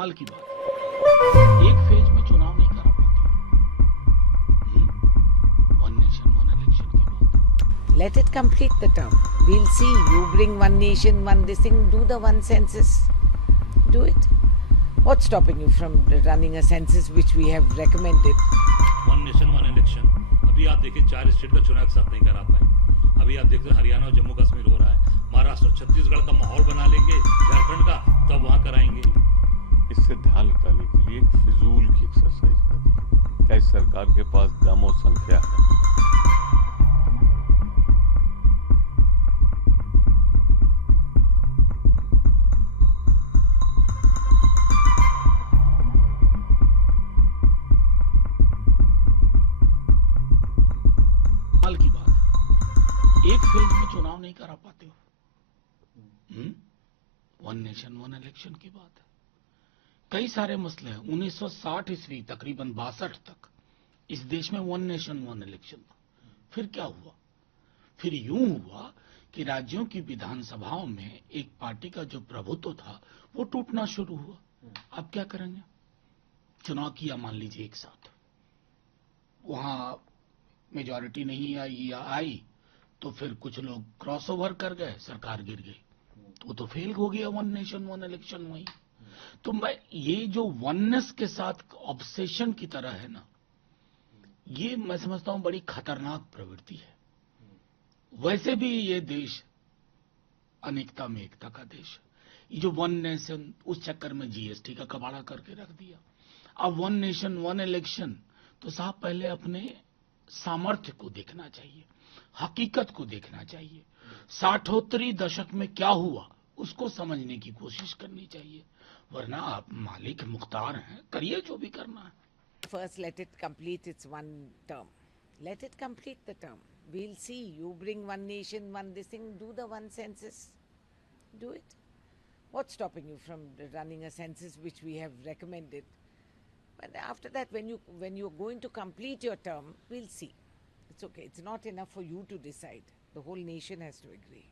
कमाल की बात है। एक फेज में चुनाव नहीं करा पाते। वन नेशन वन इलेक्शन की बात है। Let it complete the term. We'll see. You bring one nation, one this thing, do the one census. Do it. What's stopping you from running a census which we have recommended? One nation one election. अभी आप देखिए 4 state का चुनाव एक साथ नहीं करा पाए। अभी आप देखते हरियाणा और जम्मू कश्मीर हो रहा है, महाराष्ट्र छत्तीसगढ़ का माहौल बना लेंगे, झारखंड का, तब वहां कराएंगे। इससे ध्यान हटाने के लिए एक फिजूल की एक्सरसाइज कर दी। क्या इस सरकार के पास दम और संख्या है? कमाल की बात है। एक फेज में चुनाव नहीं करा पाते हो। वन नेशन वन इलेक्शन की बात है। कई सारे मसले हैं। 1960 ईस्वी तकरीबन 62 तक इस देश में वन नेशन वन इलेक्शन था। फिर क्या हुआ? फिर यूं हुआ कि राज्यों की विधानसभाओं में एक पार्टी का जो प्रभुत्व था वो टूटना शुरू हुआ। अब क्या करेंगे? चुनाव किया मान लीजिए एक साथ, वहां मेजॉरिटी नहीं आई या आई तो फिर कुछ लोग क्रॉस ओवर कर गए, सरकार गिर गई, तो वो तो फेल हो गया वन नेशन वन इलेक्शन। वही तो मैं ये जो वननेस के साथ ऑब्सेशन की तरह है ना, ये मैं समझता हूं बड़ी खतरनाक प्रवृत्ति है। वैसे भी ये देश अनेकता में एकता का देश है। ये जो वन नेशन, उस चक्कर में जीएसटी का कबाड़ा करके रख दिया। अब वन नेशन वन इलेक्शन, तो साहब पहले अपने सामर्थ्य को देखना चाहिए, हकीकत को देखना चाहिए। 60 दशक में क्या हुआ उसको समझने की कोशिश करनी चाहिए, वरना आप मालिक मुख्तार हैं, करिए जो भी करना है। First, let it complete its one term. Let it complete the term. We'll see. You bring one nation, one this thing, do the one census. Do it. What's stopping you from running a census which we have recommended? But after that, when you're going to complete your term, we'll see. It's okay. It's not enough for you to decide. The whole nation has to agree.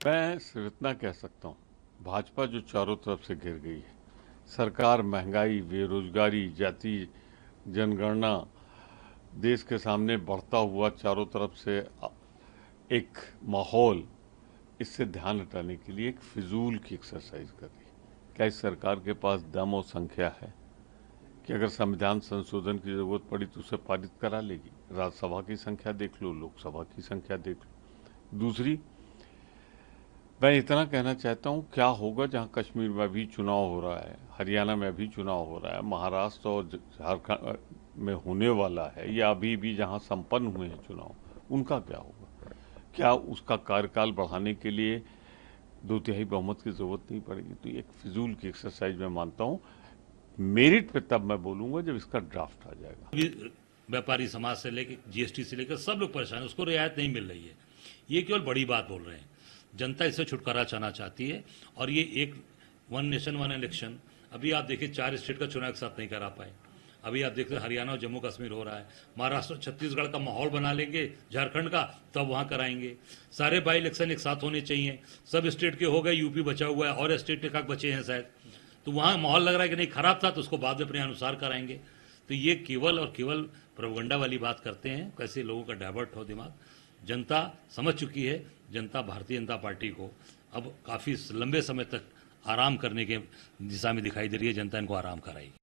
मैं सिर्फ इतना कह सकता हूँ, भाजपा जो चारों तरफ से घिर गई है, सरकार महंगाई, बेरोजगारी, जाति जनगणना, देश के सामने बढ़ता हुआ चारों तरफ से एक माहौल, इससे ध्यान हटाने के लिए एक फिजूल की एक्सरसाइज कर दी। क्या इस सरकार के पास दम और संख्या है कि अगर संविधान संशोधन की जरूरत पड़ी तो उसे पारित करा लेगी? राज्यसभा की संख्या देख लो, लोकसभा की संख्या देख लो। दूसरी, मैं इतना कहना चाहता हूँ, क्या होगा जहाँ कश्मीर में भी चुनाव हो रहा है, हरियाणा में भी चुनाव हो रहा है, महाराष्ट्र और झारखंड में होने वाला है, या अभी भी जहाँ संपन्न हुए हैं चुनाव, उनका क्या होगा? क्या उसका कार्यकाल बढ़ाने के लिए 2/3 बहुमत की जरूरत नहीं पड़ेगी? तो एक फिजूल की एक्सरसाइज मैं मानता हूँ। मेरिट पे तब मैं बोलूंगा जब इसका ड्राफ्ट आ जाएगा। व्यापारी समाज से लेकर जीएसटी से लेकर सब लोग परेशान, उसको रियायत नहीं मिल रही है। ये केवल बड़ी बात बोल रहे हैं, जनता इससे छुटकारा चाहना चाहती है। और ये एक वन नेशन वन इलेक्शन, अभी आप देखिए 4 स्टेट का चुनाव एक साथ नहीं करा पाए। अभी आप देखते हरियाणा और जम्मू कश्मीर हो रहा है, महाराष्ट्र छत्तीसगढ़ का माहौल बना लेंगे, झारखंड का, तब वहां कराएंगे। सारे बाई इलेक्शन एक साथ होने चाहिए। सब स्टेट के हो गए, यूपी बचा हुआ है और स्टेट के बचे हैं शायद, तो वहां माहौल लग रहा है कि नहीं खराब था, तो उसको बाद में अपने अनुसार कराएंगे। तो ये केवल और केवल प्रोपगंडा वाली बात करते हैं, कैसे लोगों का डाइवर्ट हो दिमाग। जनता समझ चुकी है। जनता भारतीय जनता पार्टी को अब काफी लंबे समय तक आराम करने के दिशा में दिखाई दे रही है। जनता इनको आराम कराएगी।